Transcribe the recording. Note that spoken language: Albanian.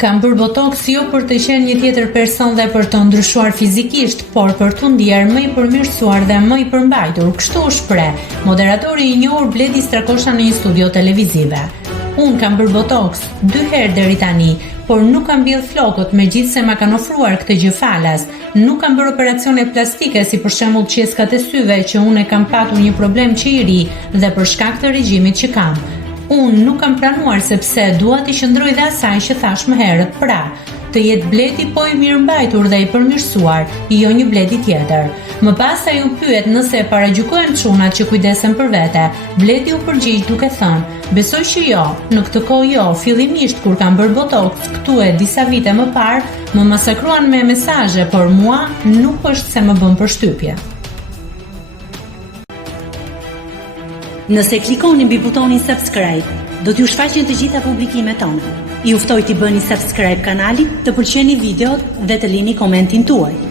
Kam bërë botoks jo për të qenë një tjetër person dhe për të ndryshuar fizikisht, por për të ndier më i përmirësuar dhe më i përmbajtur, kështu u shpreh moderatori i njohur Bledi Strakosha në një studio televizive. Unë kam bërë botoks 2 herë deri tani, por nuk kam mbjell flokët megjithse ma kanë ofruar këtë gjë falas. Nuk kam bërë operacione plastike si për shembull qeskat e syve që unë kam patur një problem që i ri dhe për shkak të regjimit që kam. Unë nuk kam planuar sepse dua të qëndroj dhe asaj që thash më herët, pra, të jetë Bledi po i mirëmbajtur dhe i përmirësuar, jo një Bledi tjetër. Më pas ai u pyet nëse e paragjykohen çunat që kujdesen për vete. Bledi u përgjigj duke thënë: "Besoj që jo, në këtë kohë jo, fillimisht kur kam bërë botoks këtu e disa vite më parë, më masakruan me mesazhe, por mua nuk është se më bën përshtypje." Nëse klikoni mbi butonin subscribe, do t'ju shfaqen të gjitha publikimet tona. Ju ftoj t'i bëni subscribe kanalit, të pëlqeni videot dhe të lini komentin tuaj.